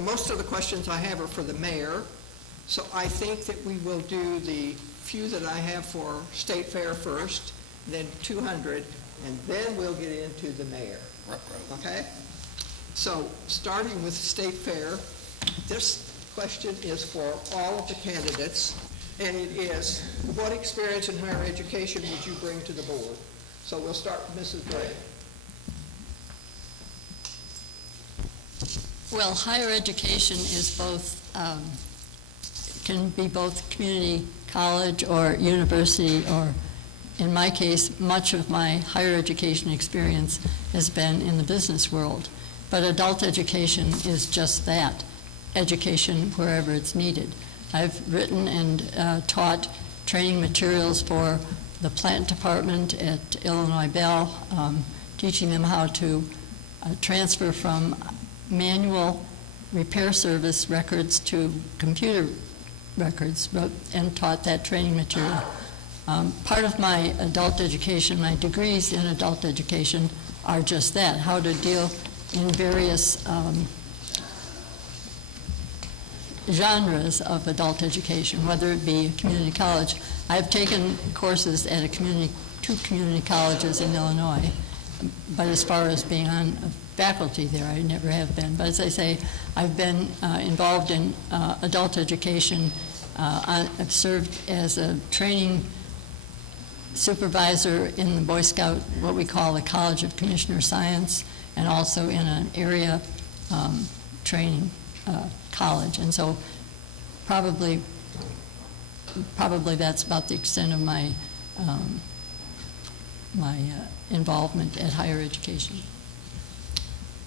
most of the questions I have are for the mayor, so I think that we will do the few that I have for State Fair first, then 200, and then we'll get into the mayor. Okay? So, starting with State Fair, this question is for all of the candidates, and it is, what experience in higher education would you bring to the board? So we'll start with Mrs. Gray. Well, higher education is both, can be both community college or university, or in my case, much of my higher education experience has been in the business world. But adult education is just that, education wherever it's needed. I've written and taught training materials for the plant department at Illinois Bell, teaching them how to transfer from manual repair service records to computer records, and taught that training material. Part of my adult education, my degrees in adult education, are just that, how to deal in various genres of adult education, whether it be community college. I've taken courses at two community colleges in Illinois, but as far as being on faculty there, I never have been. But as I say, I've been involved in adult education. I've served as a training supervisor in the Boy Scout, what we call the College of Commissioner Science, and also in an area training college. And so probably that's about the extent of my involvement at higher education.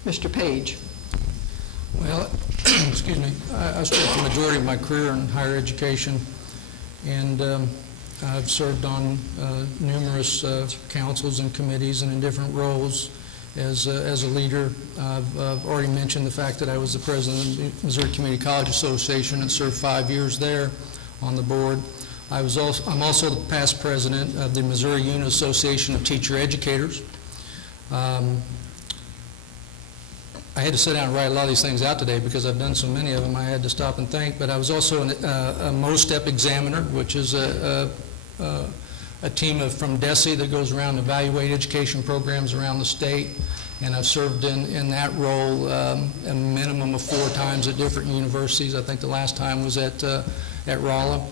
Mr. Page. Well, excuse me, I spent the majority of my career in higher education, and I've served on numerous councils and committees and in different roles as a leader. I've already mentioned the fact that I was the president of the Missouri Community College Association and served 5 years there on the board. I'm also the past president of the Missouri Unit Association of Teacher Educators. I had to sit down and write a lot of these things out today because I've done so many of them. I had to stop and think. But I was also a MOSTEP examiner, which is a team from DESE that goes around and evaluate education programs around the state. And I've served in that role a minimum of 4 times at different universities. I think the last time was at Rolla.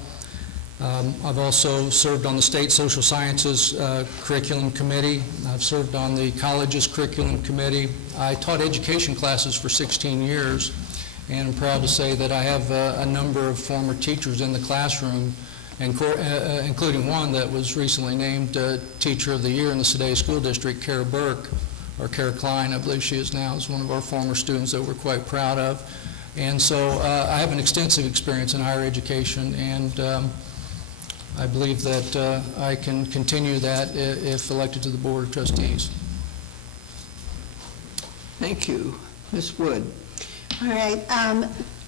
I've also served on the State Social Sciences Curriculum Committee. I've served on the Colleges Curriculum Committee. I taught education classes for 16 years, and I'm proud to say that I have a number of former teachers in the classroom, including one that was recently named Teacher of the Year in the Sedalia School District, Kara Burke, or Kara Klein, I believe she is now, is one of our former students that we're quite proud of. And so I have an extensive experience in higher education, and I believe that I can continue that if elected to the Board of Trustees. Thank you. Ms. Wood. All right.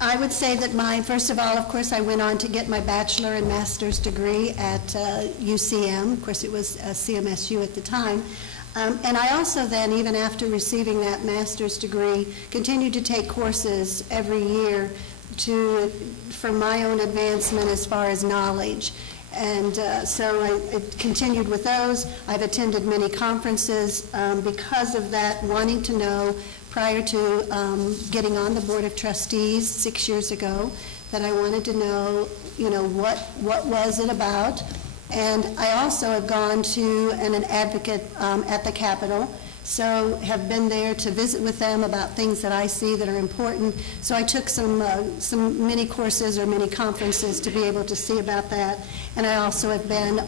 I would say that first of all, of course, I went on to get my bachelor and master's degree at UCM. Of course, it was CMSU at the time. And I also then, even after receiving that master's degree, continued to take courses every year for my own advancement as far as knowledge. And so I continued with those. I've attended many conferences because of that, wanting to know prior to getting on the Board of Trustees 6 years ago, that I wanted to know, what was it about. And I also have gone to an advocate at the Capitol, so have been there to visit with them about things that I see that are important. So I took some mini courses or mini conferences to be able to see about that. And I also have been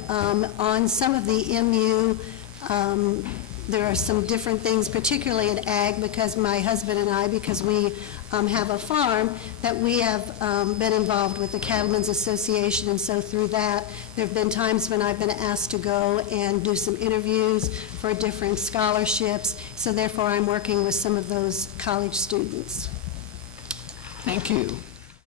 on some of the MU. There are some different things, particularly in ag, because my husband and I, because we have a farm, that we have been involved with the Cattlemen's Association, and so through that, there have been times when I've been asked to go and do some interviews for different scholarships, so therefore I'm working with some of those college students. Thank you.